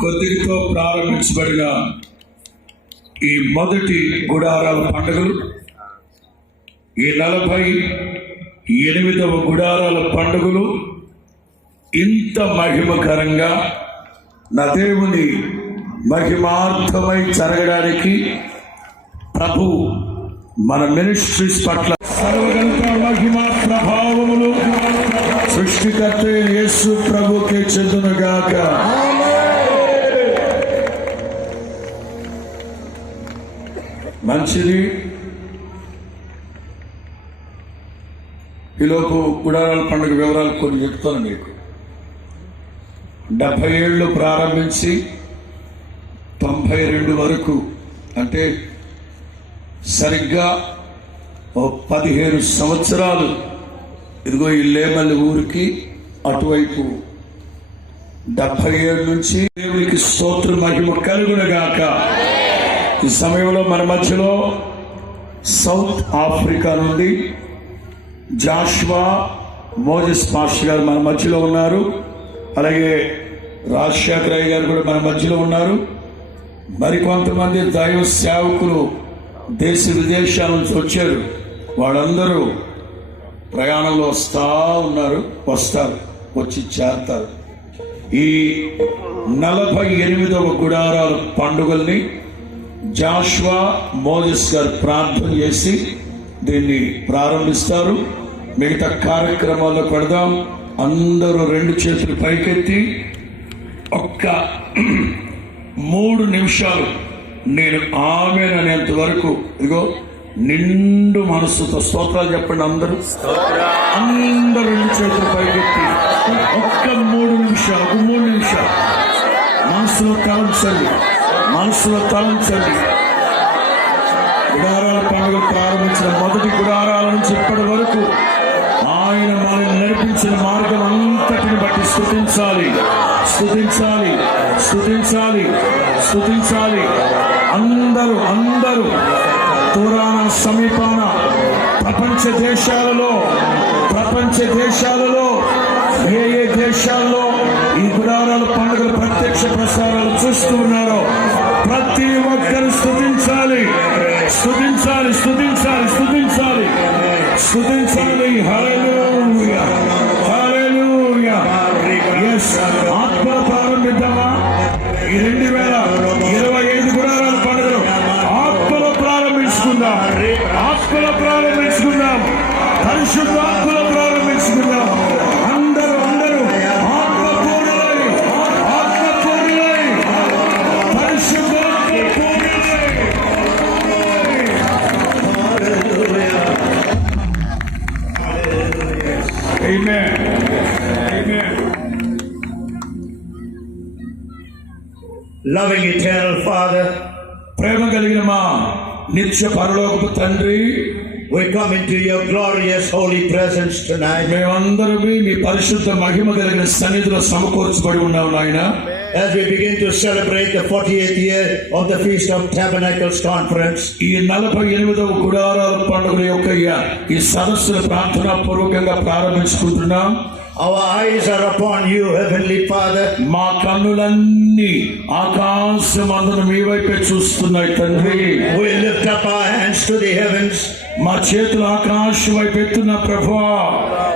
కొద్దితో ప్రారంభించబడిన ఈ మొదటి గుడారాల పండుగలు, ఈ 48వ గుడారాల పండుగలు ఇంత మహిమకరంగా నా దేవుని మహిమార్థమై జరగడానికి ప్రభు మన మినిస్ట్రీస్ పట్ల సర్వగంత మహిమా ప్రభావములు సృష్టికర్త యేసు ప్రభుకే చెందునుగాక. మంచిది. ఈలోపు గుడారాల పండుగ వివరాలు కొన్ని చెప్తాను మీకు. 70 ఏళ్ళు ప్రారంభించి 92 వరకు, అంటే సరిగ్గా 15 సంవత్సరాలు ఇదిగో ఈ లేమల్లి ఊరికి అటువైపు 77 నుంచి దేవునికి స్తోత్ర మహిమ కలుగునగాక. ఈ సమయంలో మన మధ్యలో సౌత్ ఆఫ్రికా నుండి జాషువా మోజెస్ పాస్టర్ గారు మన మధ్యలో ఉన్నారు. అలాగే రాజశేఖర్ అయ్య గారు కూడా మన మధ్యలో ఉన్నారు. మరికొంతమంది దైవ సేవకులు దేశ విదేశాల నుంచి వచ్చారు. వాళ్ళందరూ ప్రయాణంలో వస్తారు, వచ్చి చేరతారు. ఈ 48వ గుడారాల పండుగల్ని జాషువా మోజెస్ గారు ప్రార్థన చేసి దీన్ని ప్రారంభిస్తారు. మిగతా కార్యక్రమాల్లో పెడదాం. అందరూ 2 చేతులు పైకెత్తి ఒక్క 3 నిమిషాలు నేను ఆమేన్ అనేంత వరకు ఇదిగో నిండు మనస్సుతో స్తోత్రాలు చెప్పండి. అందరూ 2 చేతులు పైకెత్తి ఒక్క 3 నిమిషాలు మనసులో తలంచండి. గుడారాల పండుగ ప్రారంభించిన మొదటి గుడారాల నుంచి ఇప్పటి వరకు ఆయన మనల్ని నడిపించిన మార్గం అంతటిని బట్టి స్తుతించాలి. అందరూ దూరాన సమీపాన ప్రపంచ దేశాలలో ఏ దేశాల్లో ఈ గుడారాల పండుగల ప్రత్యక్ష ప్రసారాలు చూస్తూ ఉన్నారో ప్రతి ఒక్కరు స్తుతించాలి. హల్లెలూయా. ఆత్మల ప్రారంభిద్దామా? ఈ 2025 గుడారాల పండుగలు ఆత్మలో ప్రారంభించుకుందాం. పరిశుద్ధ ఆత్మలో ప్రారంభించుకుందాం. అందరూ ఆత్మపూర్ణులై పరిశుద్ధాత్మ పూర్ణులై. Amen. Loving eternal Father, ప్రేమ కలిగిన మా నిత్య పరలోకపు తండ్రి, we come into your glorious holy presence tonight. మేమందరం మీ పరిశుద్ధ మహిమ కలిగిన సన్నిధిలో సమకూర్చబడి ఉన్నాం నాయన. As we begin to celebrate the 48th year of the Feast of Tabernacles Conference, ఈ 48వ గుడారాల పండుగ యొక్క ఈ సదస్సును ప్రార్థనా పూర్వకంగా ప్రారంభించుకుంటున్నాం. our eyes are upon you, Heavenly Father. మా కన్నులన్నీ ఆకాశమందున మీ వైపే చూస్తున్నాయి తండ్రి. We lift up our hands to the heavens. మా చేతులు ఆకాశం వైపు ఎత్తున్న ప్రభువా,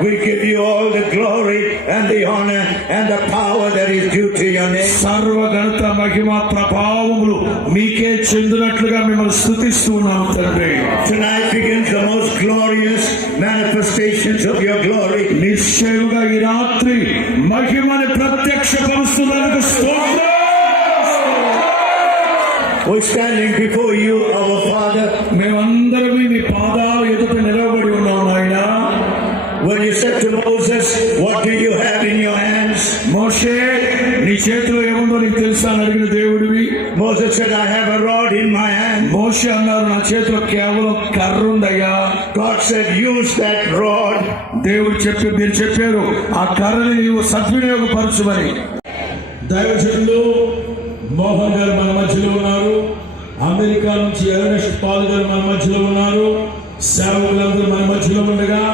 we give you all the glory and the honor and the power that is due to your name. సర్వ ఘనత మహిమ ప్రభావములు మీకే చెందినట్లుగా మిమ్మల్ని స్తుతిస్తున్నాము తండ్రి. Tonight begins the most glorious manifestations of your glory. నిశ్చయముగా ఈ రాత్రి మహిమని ప్రత్యక్షపరుస్తున్నందుకు స్తోత్రం. We're standing before you, our Father. మేమందరం మీ పాదాల ఎదుట నిలబడి ఉన్నాం నాయనా. When you said to Moses, what do you have in your hands? మోషే నీ చేతిలో ఏముందో నీకు తెలుసా అని అడిగిన దేవుడివి. Moses said, I have a rod in my hand. మోషే అన్నారు నా చేతిలో కేవలం కర్ర ఉందయ్యా. God said, use that rod. దేవుడు మీరు చెప్పారు ఆ కర్రని నీవు సద్వినియోగపరచుమని. దైవజనులు మోహన్ గారు మన మధ్యలో ఉన్నారు. అమెరికా నుంచి ఎర్నెస్ట్ పాల్ గారు మన మధ్యలో ఉన్నారు. సేవకులందరూ మన మధ్యలో ఉండగా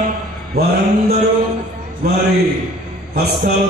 వారందరూ వారి హస్తాల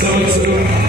సంవత్సరం